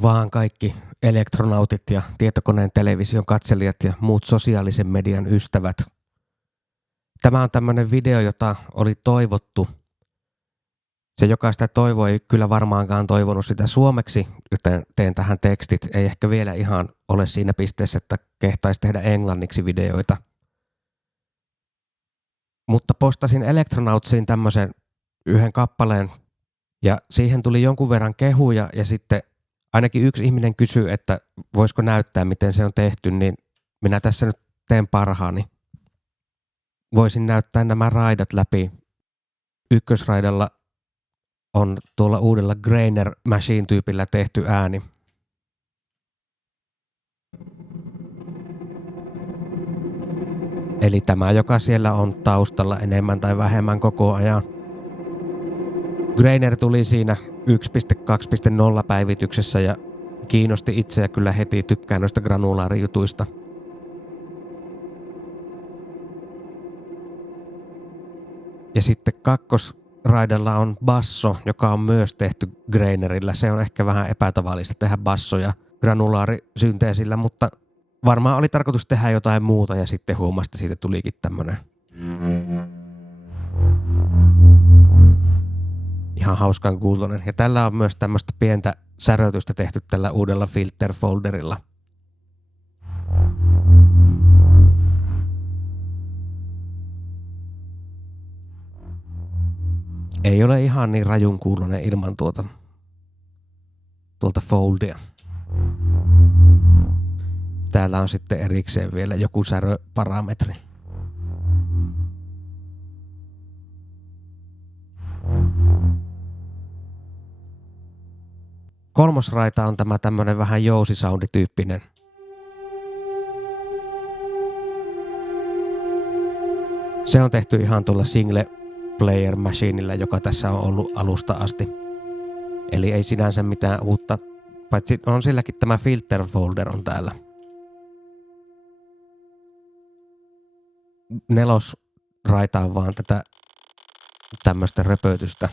Moi vaan kaikki elektronautit ja tietokoneen television katselijat ja muut sosiaalisen median ystävät. Tämä on tämmöinen video, jota oli toivottu. Se, joka sitä toivoi, ei kyllä varmaankaan toivonut sitä suomeksi, joten teen tähän tekstit. Ei ehkä vielä ihan ole siinä pisteessä, että kehtaisi tehdä englanniksi videoita. Mutta postasin Elektronautsiin tämmöisen yhden kappaleen ja siihen tuli jonkun verran kehuja ja sitten ainakin yksi ihminen kysyi, että voisiko näyttää, miten se on tehty, niin minä tässä nyt teen parhaani. Voisin näyttää nämä raidat läpi. Ykkösraidalla on tuolla uudella Grainer Machine-tyypillä tehty ääni. Eli tämä, joka siellä on taustalla enemmän tai vähemmän koko ajan. Grainer tuli siinä 1.2.0 päivityksessä ja kiinnosti itseä kyllä heti, tykkään noista granulaarijutuista. Ja sitten kakkosraidalla on basso, joka on myös tehty Grainerillä. Se on ehkä vähän epätavallista tehdä bassoja granulaarisynteesillä, mutta varmaan oli tarkoitus tehdä jotain muuta ja sitten huomasi, että siitä tulikin tämmönen ihan hauskan kuulonen. Ja tällä on myös tämmöistä pientä säröitystä tehty tällä uudella filter-folderilla. Ei ole ihan niin rajun kuulonen ilman tuolta foldia. Täällä on sitten erikseen vielä joku säröparametri. Kolmosraita on tämä tämmönen vähän jousisoundityyppinen. Se on tehty ihan tuolla single player machineillä, joka tässä on ollut alusta asti. Eli ei sinänsä mitään uutta, paitsi on silläkin tämä filter folder on täällä. Nelosraita on vaan tätä tämmöistä röpötystä.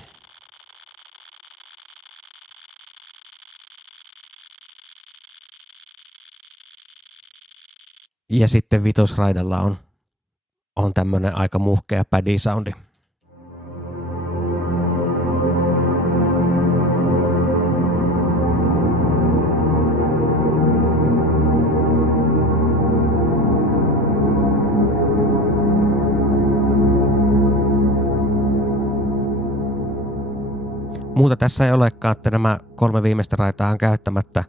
Ja sitten vitosraidalla on tämmönen aika muhkea pädi-soundi. Muuta tässä ei olekaan, että nämä 3 viimeistä raitaa on käyttämättä.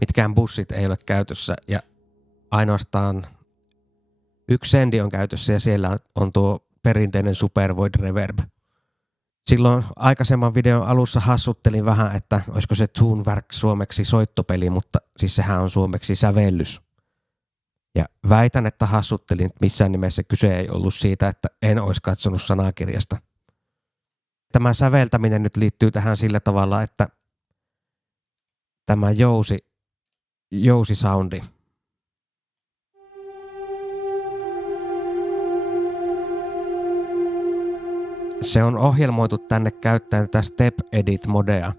Mitkään bussit ei ole käytössä ja ainoastaan yksi sendi on käytössä ja siellä on tuo perinteinen Super Void Reverb. Silloin aikaisemman videon alussa hassuttelin vähän, että olisiko se Tunewerk suomeksi soittopeli, mutta siis sehän on suomeksi sävellys. Ja väitän, että hassuttelin, missään nimessä kyse ei ollut siitä, että en olisi katsonut sanakirjasta. Tämä säveltäminen nyt liittyy tähän sillä tavalla, että tämä jousisoundi se on ohjelmoitu tänne käyttäen tätä Step Edit-modea.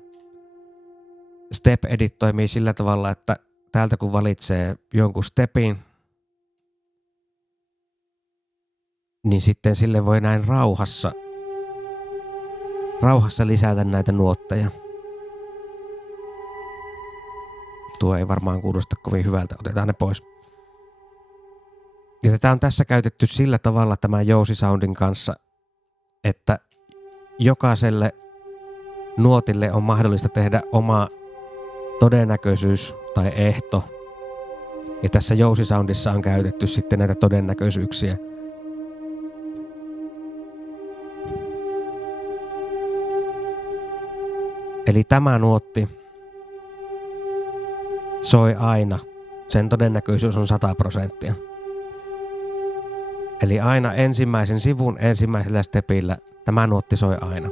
Step Edit toimii sillä tavalla, että täältä kun valitsee jonkun stepin, niin sitten sille voi näin rauhassa lisätä näitä nuotteja. Tuo ei varmaan kuulosta kovin hyvältä, otetaan ne pois. Ja tätä on tässä käytetty sillä tavalla tämän jousisoundin kanssa, että jokaiselle nuotille on mahdollista tehdä oma todennäköisyys tai ehto. Ja tässä jousisoundissa on käytetty sitten näitä todennäköisyyksiä. Eli tämä nuotti soi aina. Sen todennäköisyys on 100%. Eli aina ensimmäisen sivun ensimmäisellä stepillä tämä nuotti soi aina.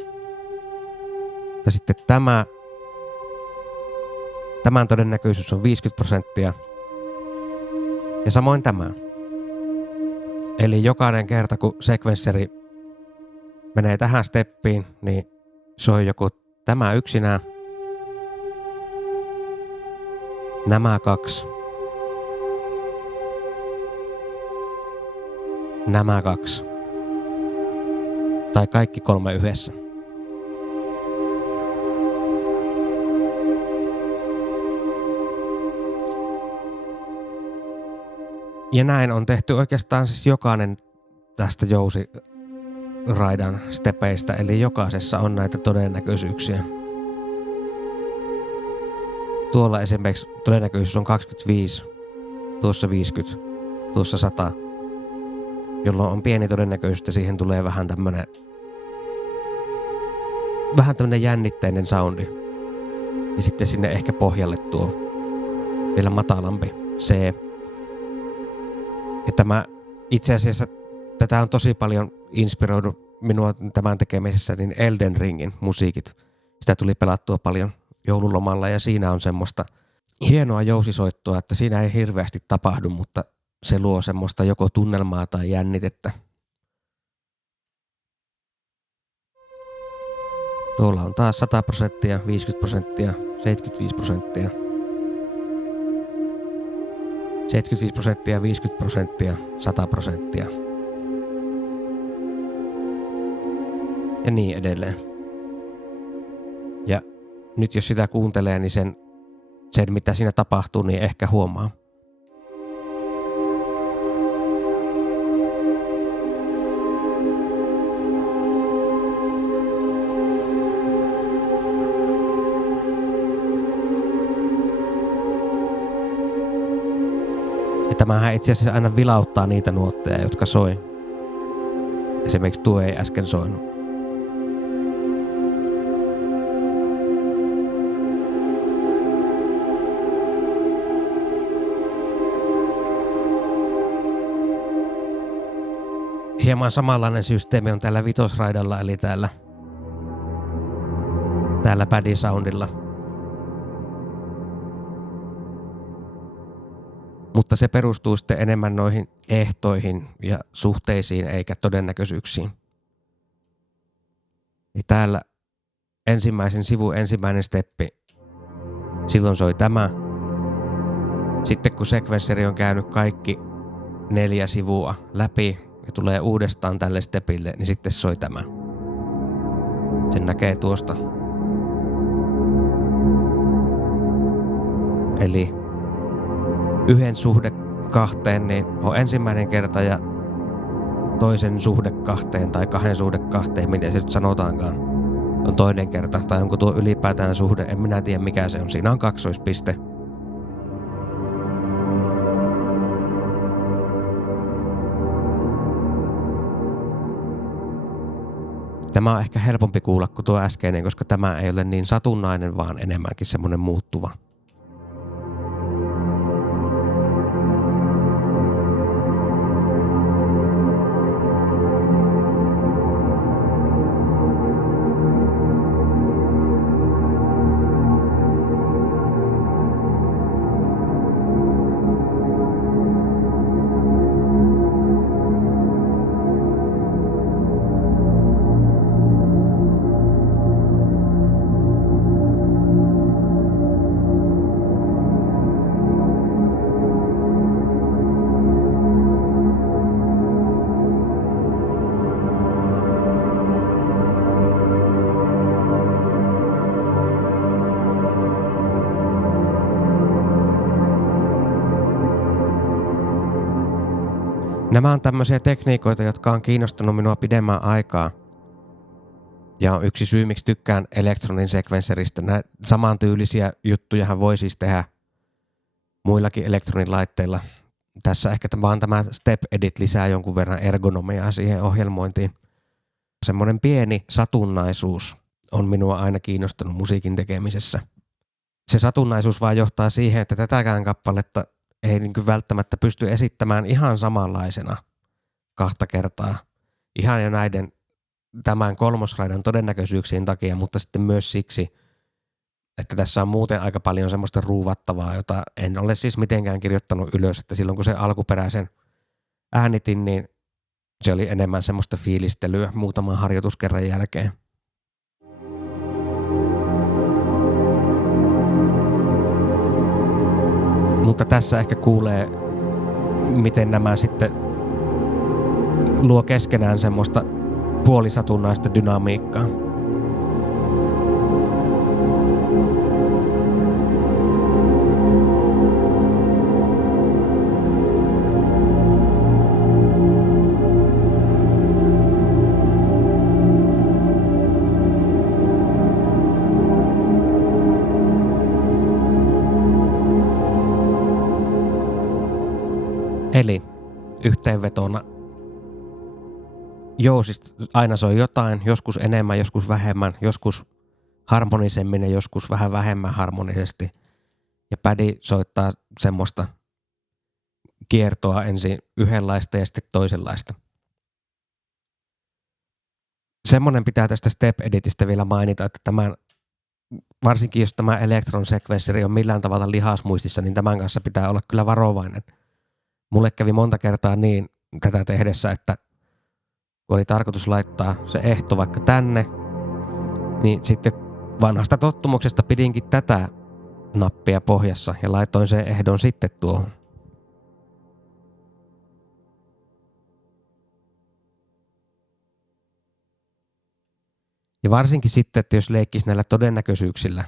Ja sitten tämän todennäköisyys on 50%. Ja samoin tämä. Eli jokainen kerta kun sekvensseri menee tähän steppiin, niin soi joku tämä yksinään Nämä kaksi. Nämä kaksi. Tai kaikki kolme yhdessä. Ja näin on tehty oikeastaan siis jokainen tästä jousiraidan stepeistä, eli jokaisessa on näitä todennäköisyyksiä. Tuolla esimerkiksi todennäköisyys on 25, tuossa 50, tuossa 100, jolloin on pieni todennäköisyys, että siihen tulee vähän tämmönen jännitteinen soundi. Ja sitten sinne ehkä pohjalle tuo vielä matalampi C. Ja tämä itse asiassa, tätä on tosi paljon inspiroinut minua tämän tekemisessä, niin Elden Ringin musiikit. Sitä tuli pelattua paljon joululomalla ja siinä on semmoista hienoa jousisoittoa, että siinä ei hirveästi tapahdu, mutta se luo semmoista joko tunnelmaa tai jännitettä. Tuolla on taas 100%, 50%, 75%. 75%, 50%, 100%. Ja niin edelleen. Ja nyt jos sitä kuuntelee, niin sen mitä siinä tapahtuu, niin ehkä huomaa. Ja tämähän itse asiassa aina vilauttaa niitä nuotteja, jotka soi. Esimerkiksi tuo ei äsken soinut. Hieman samanlainen systeemi on täällä vitosraidalla, eli täällä Paddy Soundilla. Mutta se perustuu sitten enemmän noihin ehtoihin ja suhteisiin eikä todennäköisyyksiin. Ja täällä ensimmäisen sivun ensimmäinen steppi, silloin soi tämä. Sitten kun sekvensseri on käynyt kaikki 4 sivua läpi ja tulee uudestaan tälle stepille, niin sitten soi tämä. Sen näkee tuosta. Eli yhden suhde 2 niin on ensimmäinen kerta ja toisen suhde 2 tai 2 suhde 2, miten se nyt sanotaankaan, on toinen kerta. Tai onko tuo ylipäätään suhde, en minä tiedä mikä se on. Siinä on kaksoispiste. Tämä on ehkä helpompi kuulla kuin tuo äskeinen, koska tämä ei ole niin satunnainen, vaan enemmänkin semmoinen muuttuva. Nämä on tämmöisiä tekniikoita, jotka on kiinnostanut minua pidemmän aikaa. Ja on yksi syy, miksi tykkään Electronin sekvensseristä. Näitä samantyylisiä juttujahan voi siis tehdä muillakin Electronin laitteilla. Tässä ehkä vaan tämä Step Edit lisää jonkun verran ergonomiaa siihen ohjelmointiin. Semmoinen pieni satunnaisuus on minua aina kiinnostanut musiikin tekemisessä. Se satunnaisuus vaan johtaa siihen, että tätäkään kappaletta ei niin kuin välttämättä pysty esittämään ihan samanlaisena 2 kertaa. Ihan jo tämän kolmosraidan todennäköisyyksien takia, mutta sitten myös siksi, että tässä on muuten aika paljon semmoista ruuvattavaa, jota en ole siis mitenkään kirjoittanut ylös, että silloin kun se alkuperäisen äänitin, niin se oli enemmän semmoista fiilistelyä muutaman harjoituskerran jälkeen. Mutta tässä ehkä kuulee, miten nämä sitten luo keskenään semmoista puolisatunnaista dynamiikkaa. Eli yhteenvetona Joosista aina soi jotain, joskus enemmän, joskus vähemmän, joskus harmonisemmin ja joskus vähän vähemmän harmonisesti. Ja Paddy soittaa semmoista kiertoa ensin yhdenlaista ja sitten toisenlaista. Semmoinen pitää tästä Step Editistä vielä mainita, että tämän, varsinkin jos tämä Electron Sequencer on millään tavalla lihasmuistissa, niin tämän kanssa pitää olla kyllä varovainen. Mulle kävi monta kertaa niin tätä tehdessä, että kun oli tarkoitus laittaa se ehto vaikka tänne, niin sitten vanhasta tottumuksesta pidinkin tätä nappia pohjassa ja laitoin sen ehdon sitten tuohon. Ja varsinkin sitten, että jos leikkisi näillä todennäköisyyksillä.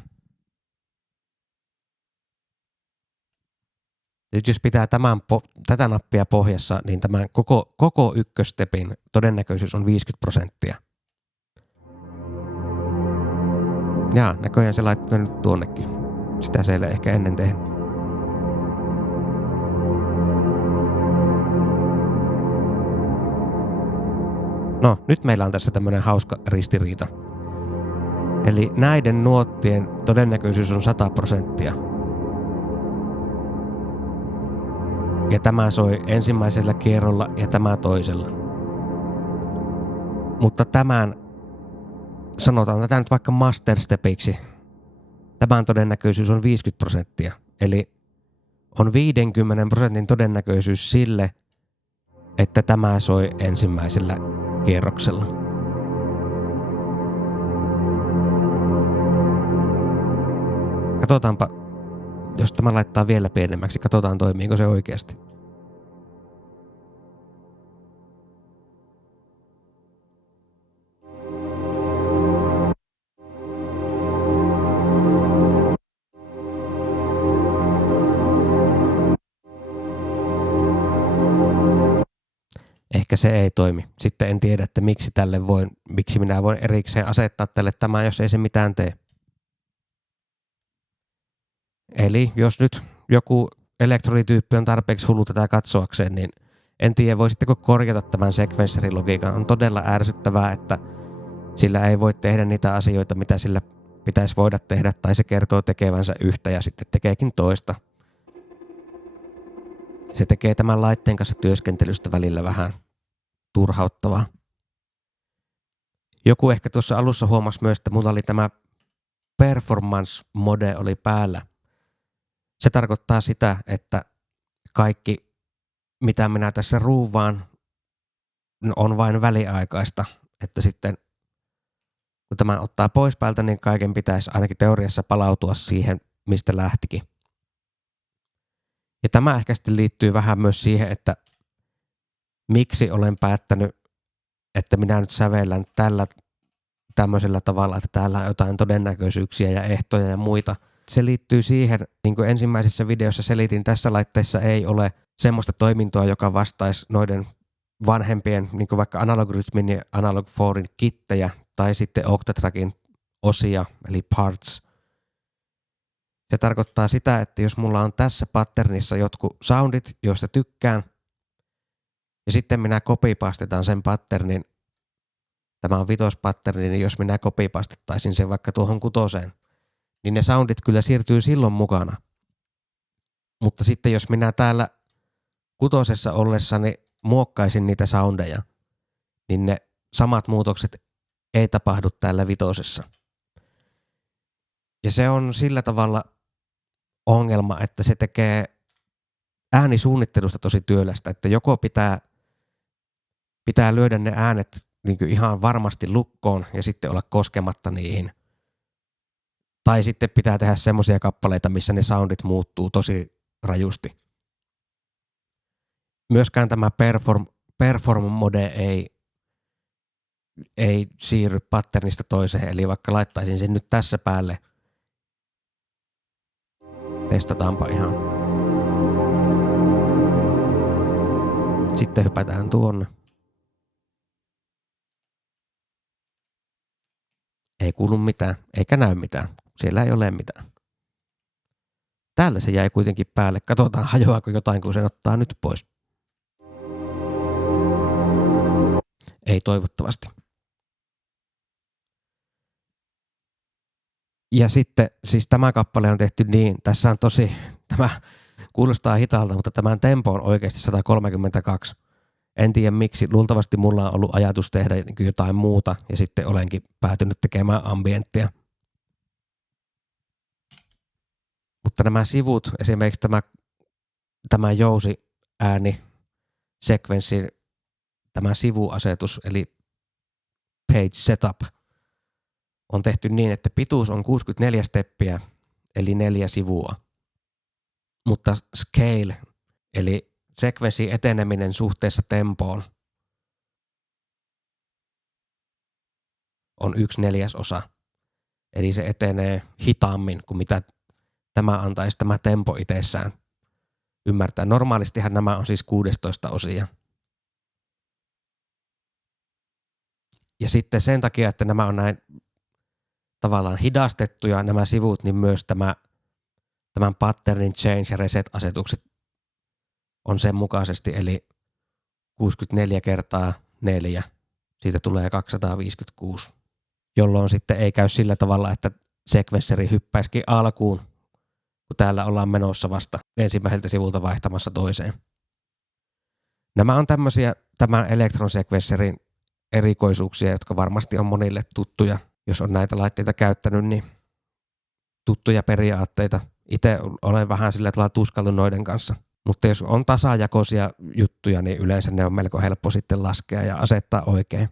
Nyt jos pitää tätä nappia pohjassa, niin tämän koko ykköstepin todennäköisyys on 50%. Jaa, näköjään se laittoi nyt tuonnekin. Sitä se ei ole ehkä ennen tehnyt. No, nyt meillä on tässä tämmönen hauska ristiriita. Eli näiden nuottien todennäköisyys on 100%. Ja tämä soi ensimmäisellä kierrolla ja tämä toisella. Mutta tämän, sanotaan tätä nyt vaikka master stepiksi, tämän todennäköisyys on 50%. Eli on 50% todennäköisyys sille, että tämä soi ensimmäisellä kierroksella. Katsotaanpa, jos tämä laittaa vielä pienemmäksi, katsotaan toimiiko se oikeasti. Ehkä se ei toimi. Sitten en tiedä, että miksi minä voin erikseen asettaa tälle tämän, jos ei se mitään tee. Eli jos nyt joku elektronityyppi on tarpeeksi hullu tätä katsoakseen, niin en tiedä, voisitteko korjata tämän sequencer-logiikan. On todella ärsyttävää, että sillä ei voi tehdä niitä asioita, mitä sillä pitäisi voida tehdä, tai se kertoo tekevänsä yhtä ja sitten tekeekin toista. Se tekee tämän laitteen kanssa työskentelystä välillä vähän turhauttavaa. Joku ehkä tuossa alussa huomasi myös, että mulla oli tämä performance mode oli päällä. Se tarkoittaa sitä, että kaikki mitä minä tässä ruuvaan on vain väliaikaista, että sitten kun tämän ottaa pois päältä, niin kaiken pitäisi ainakin teoriassa palautua siihen, mistä lähtikin. Ja tämä ehkä sitten liittyy vähän myös siihen, että miksi olen päättänyt, että minä nyt sävellän tämmöisellä tavalla, että täällä on jotain todennäköisyyksiä ja ehtoja ja muita. Se liittyy siihen, niin kuin ensimmäisessä videossa selitin, tässä laitteessa ei ole semmoista toimintoa, joka vastaisi noiden vanhempien, niin kuin vaikka Analog Rhythmin ja Analog 4:in kittejä tai sitten Octatrackin osia, eli parts. Se tarkoittaa sitä, että jos mulla on tässä patternissa jotkut soundit, joista tykkään, ja sitten minä copypastetaan sen patternin, tämä on vitospatterni, niin jos minä copypastettaisin sen vaikka tuohon kutoseen, niin ne soundit kyllä siirtyy silloin mukana. Mutta sitten jos minä täällä kutosessa ollessani muokkaisin niitä soundeja, niin ne samat muutokset ei tapahdu täällä vitosessa. Ja se on sillä tavalla ongelma, että se tekee äänisuunnittelusta tosi työlästä, että joko pitää lyödä ne äänet niin kuin ihan varmasti lukkoon ja sitten olla koskematta niihin. Tai sitten pitää tehdä semmoisia kappaleita, missä ne soundit muuttuu tosi rajusti. Myöskään tämä perform mode ei siirry patternista toiseen, eli vaikka laittaisin sen nyt tässä päälle, testataanpa ihan. Sitten hypätään tuonne. Ei kuulu mitään, eikä näy mitään. Siellä ei ole mitään. Täällä se jäi kuitenkin päälle. Katsotaan, hajoaako jotain, kun sen ottaa nyt pois. Ei toivottavasti. Ja sitten, siis tämä kappale on tehty niin, tässä on tämä kuulostaa hitaalta, mutta tämän tempo on oikeasti 132. En tiedä miksi, luultavasti mulla on ollut ajatus tehdä jotain muuta ja sitten olenkin päätynyt tekemään ambienttia. Mutta nämä sivut, esimerkiksi tämä jousiääni, sekvenssi, tämä sivuasetus eli page setup on tehty niin, että pituus on 64 steppiä eli 4 sivua. Mutta scale eli sekvenssin eteneminen suhteessa tempoon on 1/4. Eli se etenee hitaammin kuin mitä tämä antaisi tämä tempo itsessään ymmärtää. Normaalistihan nämä on siis 16 osia. Ja sitten sen takia, että nämä on näin tavallaan hidastettuja nämä sivut, niin myös tämän patternin change ja reset-asetukset on sen mukaisesti, eli 64 kertaa 4, siitä tulee 256, jolloin sitten ei käy sillä tavalla, että sekvensseri hyppäisikin alkuun, kun täällä ollaan menossa vasta ensimmäiseltä sivulta vaihtamassa toiseen. Nämä on tämmöisiä tämän elektronsekvensserin erikoisuuksia, jotka varmasti on monille tuttuja, jos on näitä laitteita käyttänyt, niin tuttuja periaatteita. Itse olen vähän sillä tavalla tuskallut noiden kanssa. Mutta jos on tasajakoisia juttuja, niin yleensä ne on melko helppo sitten laskea ja asettaa oikein.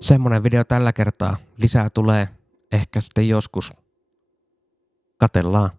Semmonen video tällä kertaa. Lisää tulee ehkä sitten joskus. Katellaan.